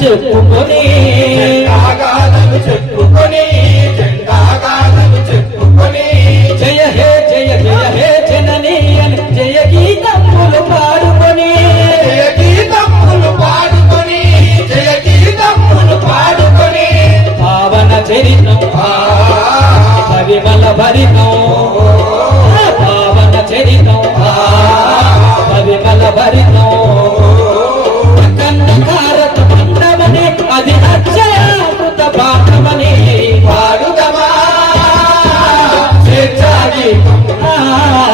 చెప్పుకొని ఆగాదము చెప్పుకొని జెండాగాదము చెప్పుకొని. జయ హే జయ జయ హే జనని జయ గీతములు పాడుకొని. జయ గీతములు పాడుకొని జయ గీతములు పాడుకొని. పావన చరితం పరిమళ భరితం. పావన చరితం పరిమళ భరితం. ah.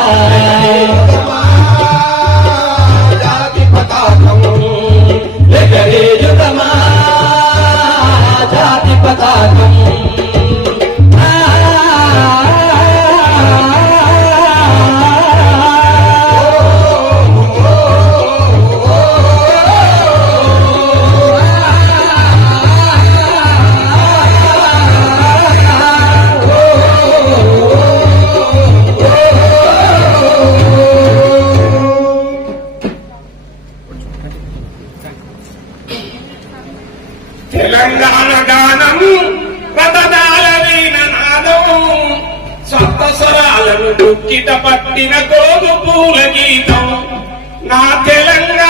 దుక్కిట పట్టిన గోగు పూల గీతం. నా తెలంగాణ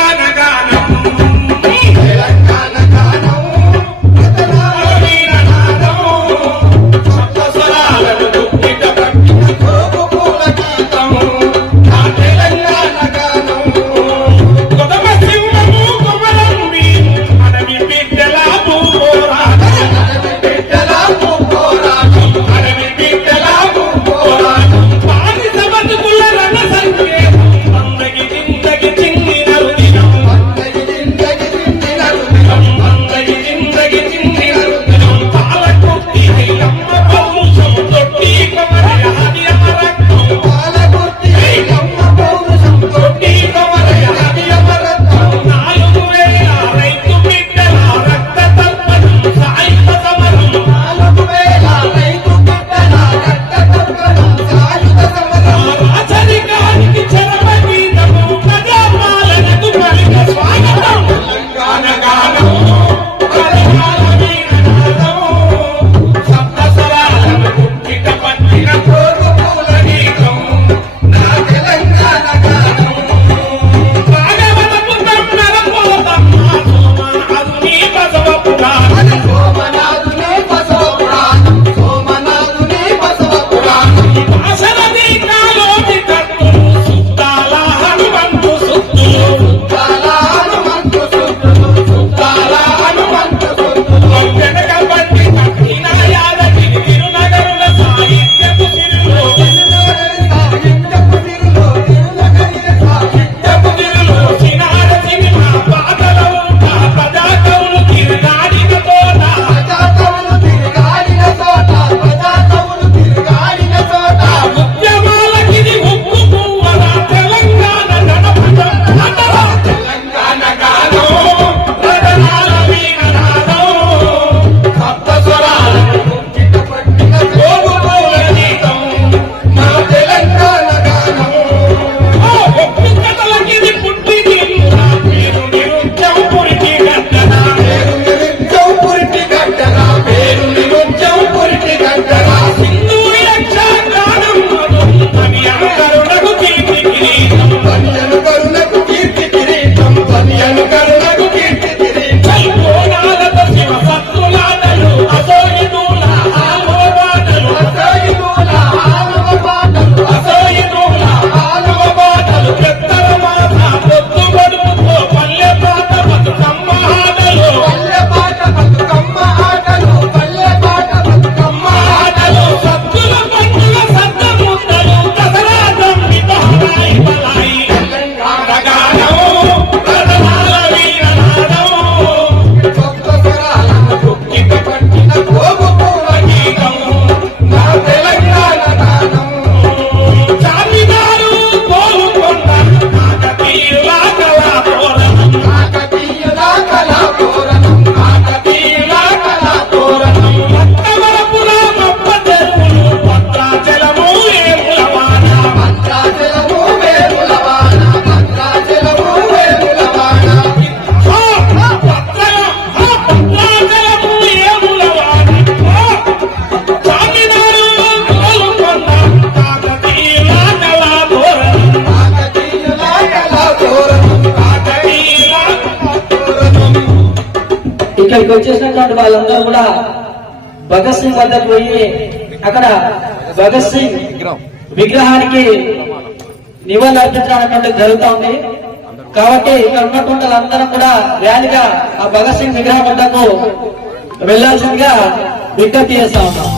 ఇక్కడికి వచ్చేసినటువంటి వాళ్ళందరూ కూడా భగత్ సింగ్ వద్దకు పోయి అక్కడ భగత్ సింగ్ విగ్రహానికి నివాళులు అర్పించడానికి జరుగుతూ ఉంది. కాబట్టి ఇక్కడ ఉన్నటువంటి వాళ్ళందరం కూడా ర్యాలీగా ఆ భగత్ సింగ్ విగ్రహం వద్దకు వెళ్ళాల్సిందిగా విజ్ఞప్తి చేస్తా ఉన్నాం.